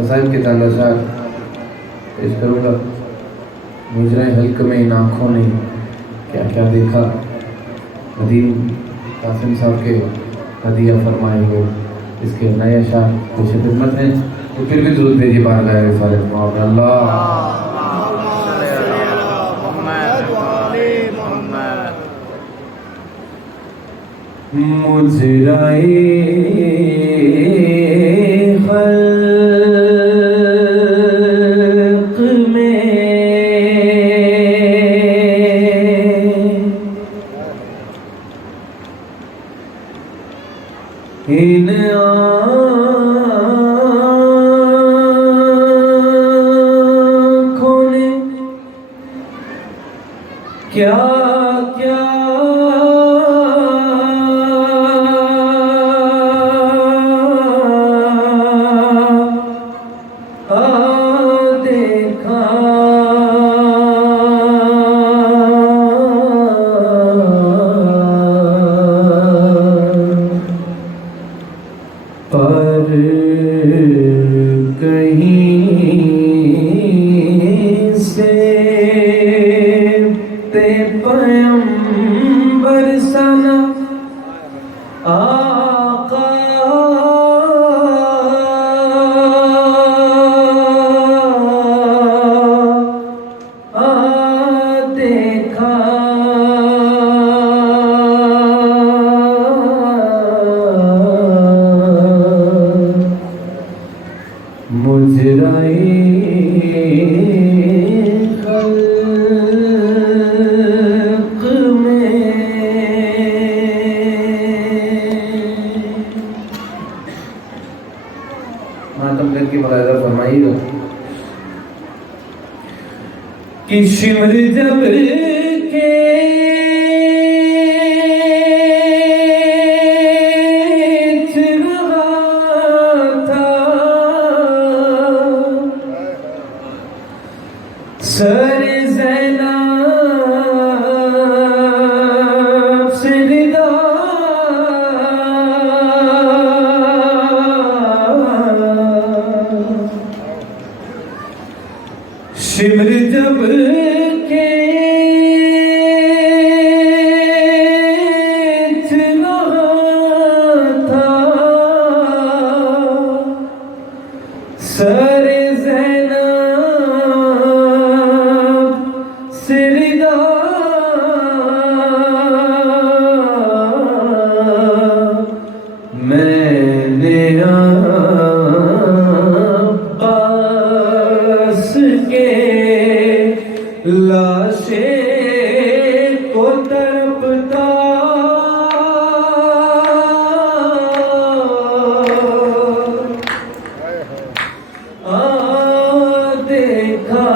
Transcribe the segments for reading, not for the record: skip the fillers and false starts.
مسائل کے تاندازات پیش کروں گا۔ مجرائے حلق میں ان آنکھوں نے کیا کیا دیکھا، ندیم قاسم صاحب کے ہدیہ فرمائے ہوئے اس کے نئے اشعار پیش خدمت ہیں، تو پھر بھی درود بھیجیے بارگاہ رسالت میں اللہ۔ مجرائے خلق میں ان آنکھوں نے کیا کیا دیکھا، پر کہیں سے تے پیمبر سنا آقا دیکھا، مجرائے خلق میں ماتم کر کے ملاحظہ فرمائیے گا کہ شمر جبر کے سر زینب سے ندا شمر جب کے چلا تھا سر میں نے عباس کے لاشے کو تڑپتا دیکھا،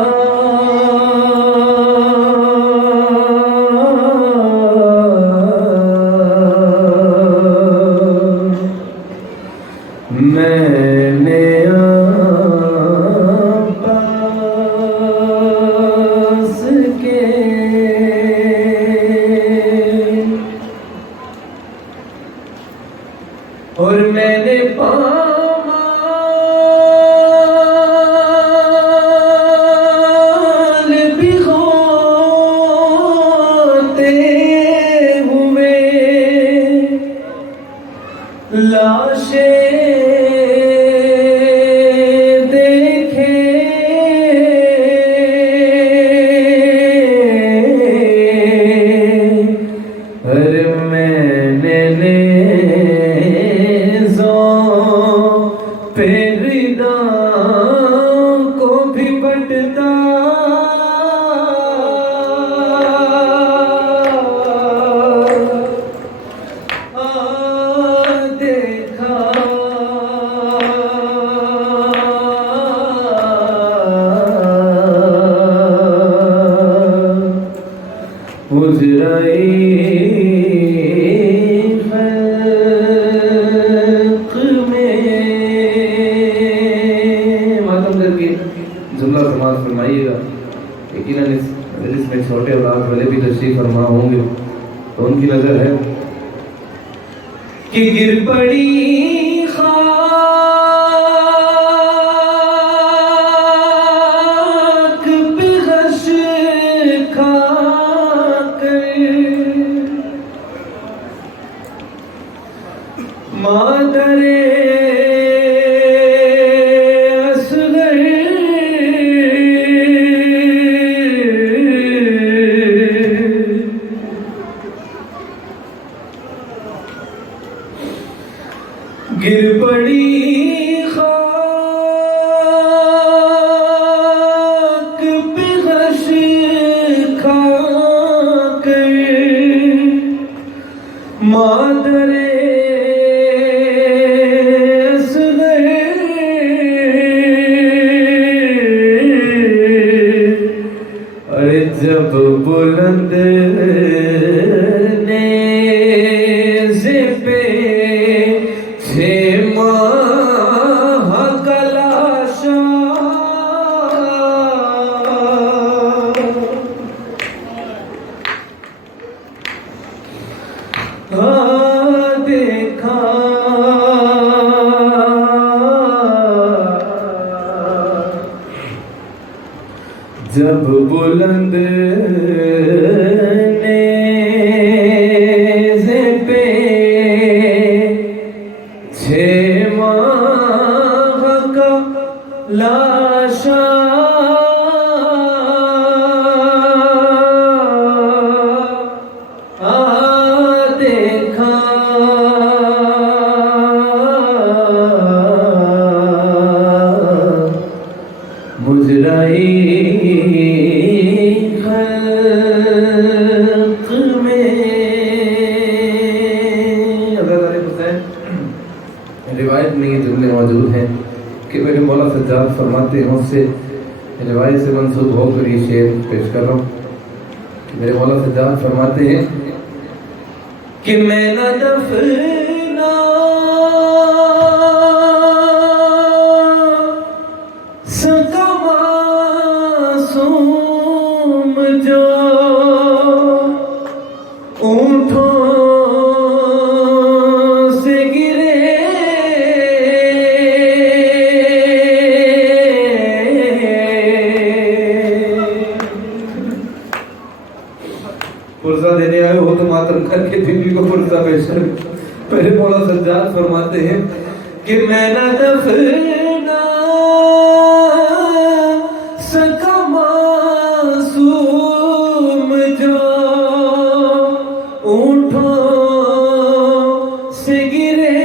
میں نے عباس کے اور میں نے پامال بھگوتے ہوئے لاشیں کو بھی بٹتا دیکھا، مجرائے جملہ سماعت فرمائیے گا۔ یقیناً اس مجلس میں چھوٹے اولاد والے بھی تشریف فرما ہوں گے، تو ان کی نظر ہے کہ گر پڑی خاک مادر اصغر گر پڑی خاک پہ غش کھا کر مادر اصغر ارے جب بلند نیزے پہ 6 ماہ کا لاشا دیکھا جب بلند نیزے پہ 6 ماہ کا لاشا دیکھا مجرائی خلق میں روایت میں یہ جملے موجود ہیں کہ میرے مولا سجاد فرماتے ہیں، اس سے روایت سے منسوب ہو کر یہ شعر پیش کر رہا ہوں کہ میرے مولا سجاد فرماتے ہیں کہ میں نہ دفنا سکا معصوم جو اونٹوں سے گرے پرزہ دینے آئے ہو تو ماتم کر کے بیوی کو پرزہ پیش کر۔ پہلے مولا سجاد فرماتے ہیں کہ میں نہ دفنا سکا معصوم جو اونٹوں سے گرے،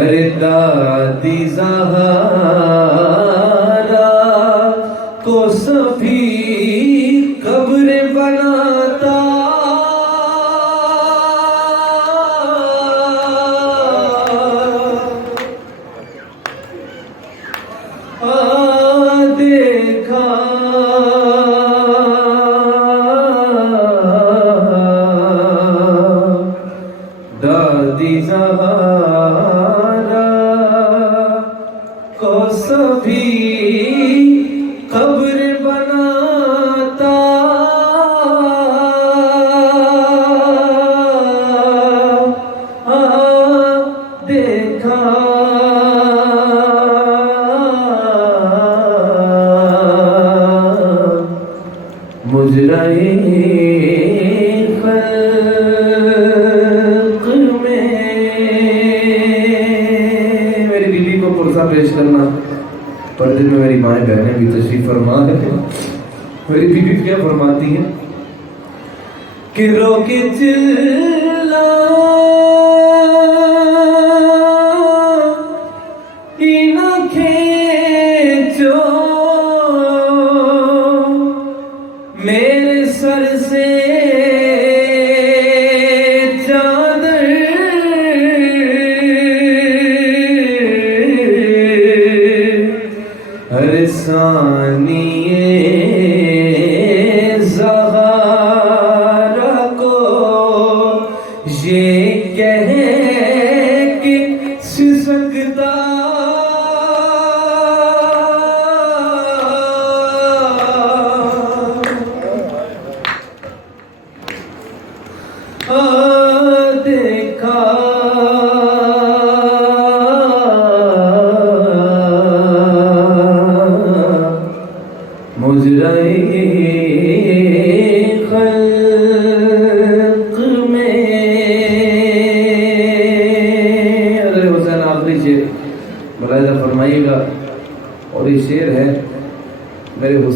ارے دادی زہرا کو سبھی قبر بناتا، دیکھا دادی زہرا کو سبھی قبر بناتا، دیکھا مجرائے خلق میں۔ میری بیوی کو پرزہ پیش کرنا، پردے میں میری مائیں بہنیں بھی تشریف فرما ہے۔ میری بیوی کیا فرماتی ہیں کہ رو کے چلا نہ کھینچو میرے سر سے چادر، ہر ثانیے زہرا کو یہ کہہ کے سسکتا، دیکھا مجرائے خلق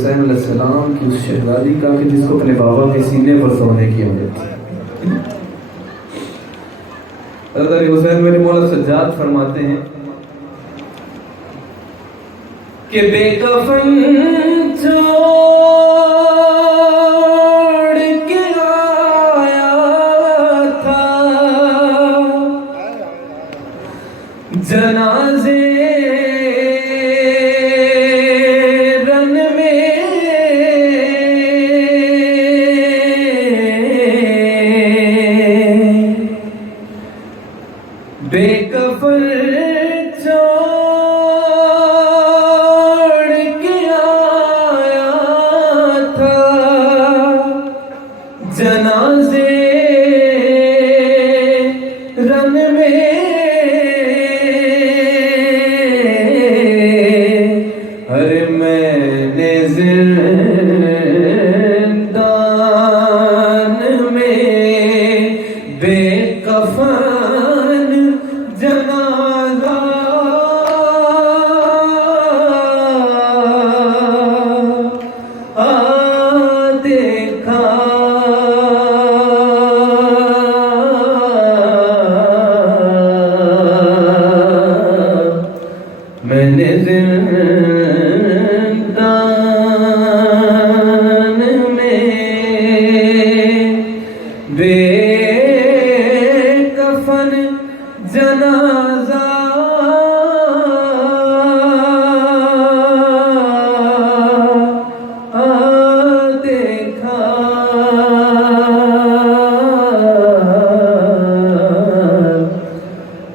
حسین علیہ السلام کی اس شہزادی کا کہ جس کو اپنے بابا کے سینے پر سونے کی عادت تھی. حضرت علی حسین میرے مولا سجاد فرماتے ہیں کہ بے کفن چھوڑ کے آیا تھا جنازے رن میں بے کفن چھوڑ کے آیا تھا جنازے رن میں ارے میں نے زندان میں بے کفن جنازہ دیکھا میں نے زندان میں بے کفن جنازہ دیکھا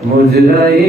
مجرئی